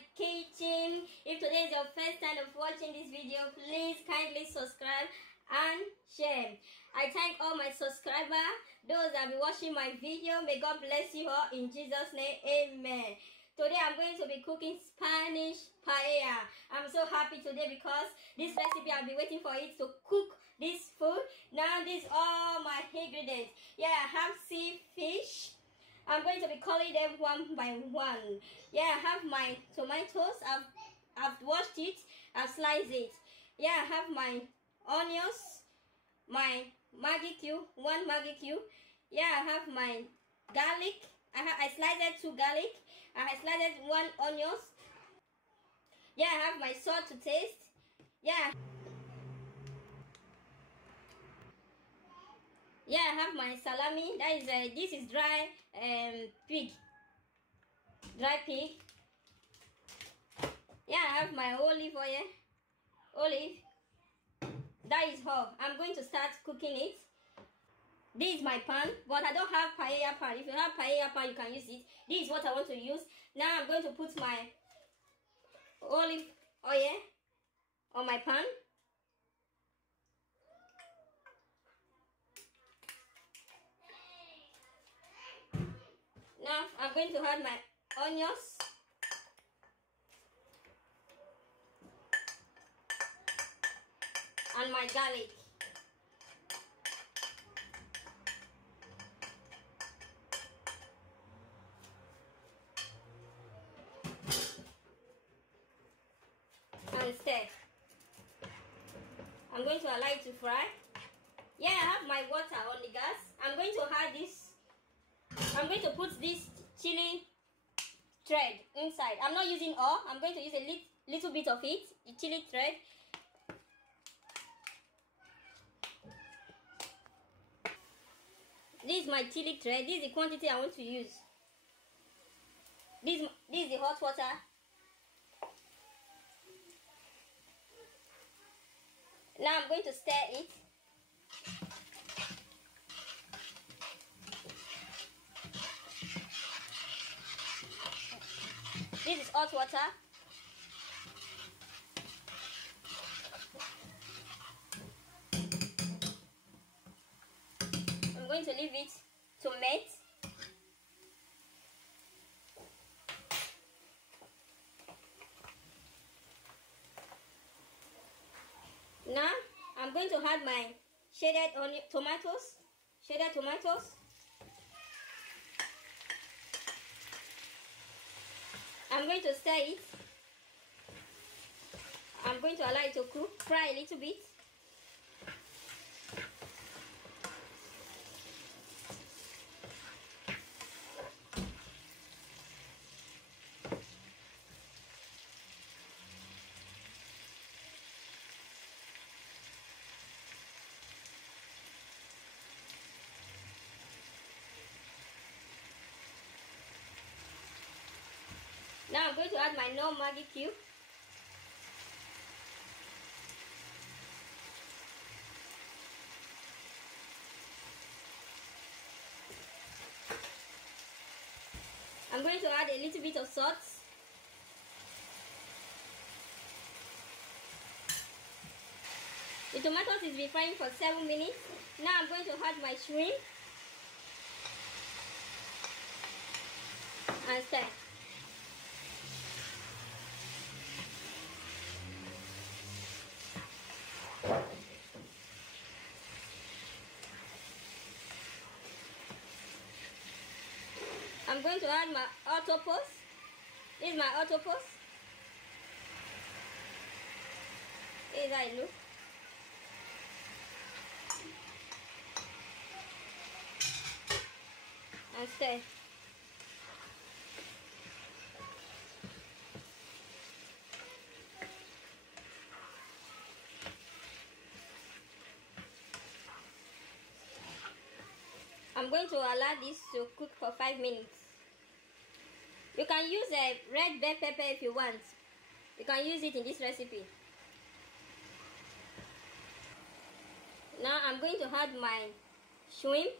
my kitchen. If today is your first time of watching this video, please kindly subscribe and share. I thank all my subscribers, those that be watching my video. May God bless you all in Jesus' name. Amen. Today I'm going to be cooking Spanish paella. I'm so happy today because this recipe I've been waiting for it to cook this food. Now these are all my ingredients. Yeah, I have sea fish. I'm going to be calling them one by one. Yeah, I have my tomatoes. I've washed it. I've sliced it. Yeah, I have my onions, my Maggi cube, one Maggi cube. Yeah, I have my garlic. I sliced 2 garlic. I sliced 1 onions. Yeah, I have my salt to taste. Yeah. Yeah, I have my salami. That is this is dry pig. Dry pig. Yeah, I have my olive oil. Olive. That is all. I'm going to start cooking it. This is my pan, but I don't have paella pan. If you have paella pan, you can use it. This is what I want to use. Now I'm going to put my olive oil on my pan. Now I'm going to add my onions. And my garlic. And stir. I'm going to allow it to fry. Yeah, I have my water on the gas. I'm going to add this. I'm going to put this chili thread inside. I'm not using all. I'm going to use a little bit of it, the chili thread. This is my chili thread. This is the quantity I want to use. This is the hot water. Now I'm going to stir it. This is hot water. I'm going to leave it to melt. Now I'm going to add my shredded tomatoes. Shredded tomatoes. I'm going to stir it. I'm going to allow it to cook, fry a little bit. Now I'm going to add my no Maggi cube. I'm going to add a little bit of salt. The tomatoes is been frying for 7 minutes. Now I'm going to add my shrimp and stir. I'm going to add my octopus. This is my octopus. This is how it looks. And stir. I'm going to allow this to cook for 5 minutes. You can use a red bell pepper if you want. You can use it in this recipe. Now I'm going to add my shrimp.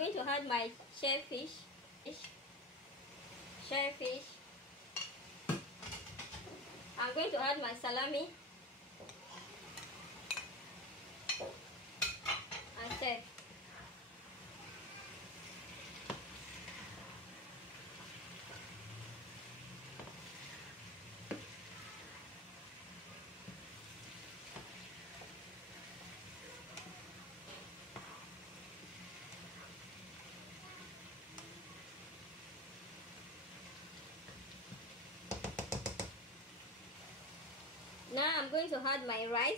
going to add my shellfish. Shellfish. I'm going to add my salami and stir. Now I'm going to add my rice.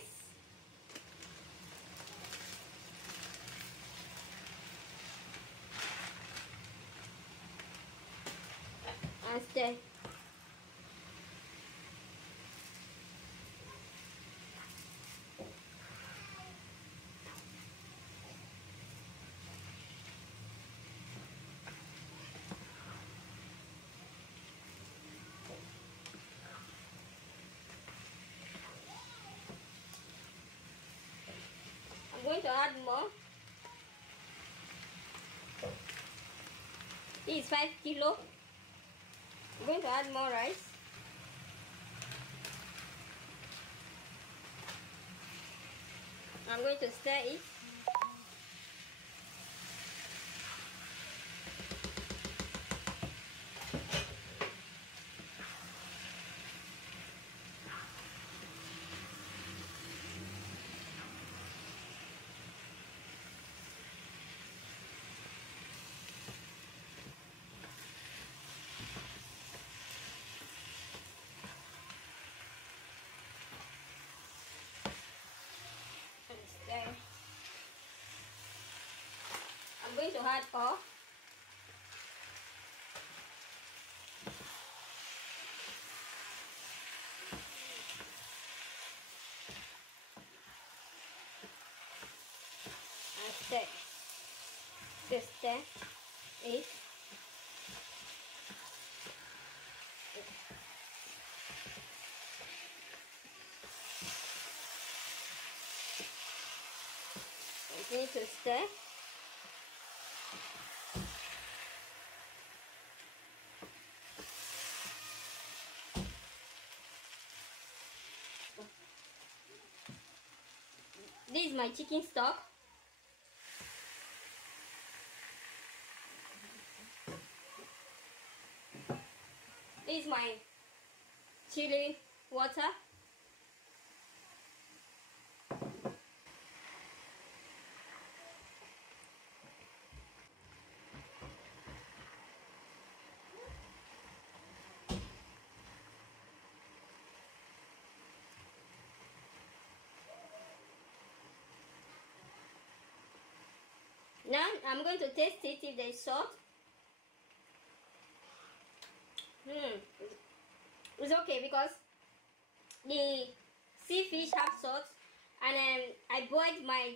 And stir. I'm going to add more. This is 5 kilo. I'm going to add more rice. I'm going to stir it. I'm going to add oil. And stir. Stir it. Continue to stir. This is my chicken stock. This is my chili water. Now I'm going to taste it if there is salt. It's okay because the sea fish have salt, and I boiled my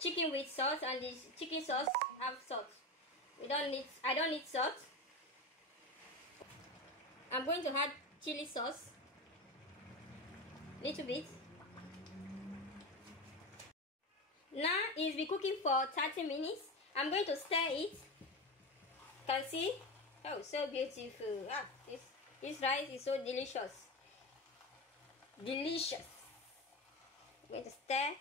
chicken with salt, and the chicken sauce have salt. I don't need salt. I'm going to add chili sauce, little bit. Now it's been cooking for 30 minutes. I'm going to stir it. Can see? Oh, so beautiful. This rice is so delicious. Delicious. I'm going to stir.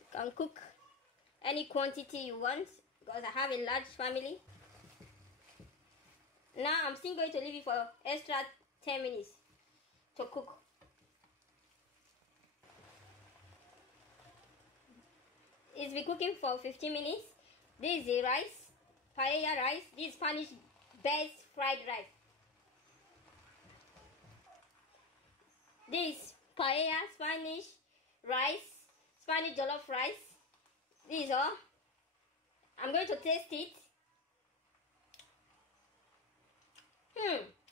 You can cook any quantity you want because I have a large family. Now I'm still going to leave it for extra 10 minutes to cook. It's been cooking for 15 minutes. This is the rice, paella rice. This is Spanish best fried rice. This is paella, Spanish rice, Spanish jollof rice. This is all. I'm going to taste it.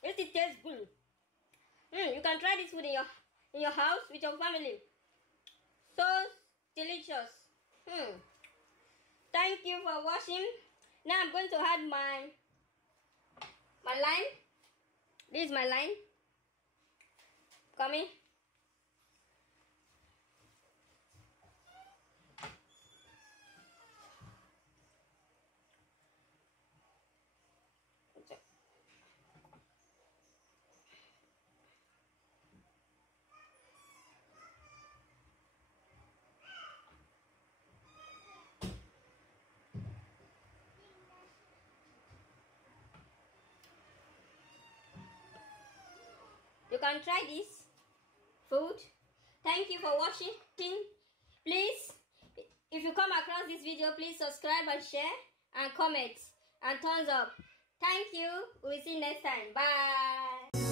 It tastes good. You can try this food in your house with your family. So delicious. Thank you for watching. Now I'm going to add my lime. This is my lime. Coming. You can try this food. Thank you for watching. Please, if you come across this video, please subscribe and share and comment and thumbs up. Thank you. We'll see you next time. Bye.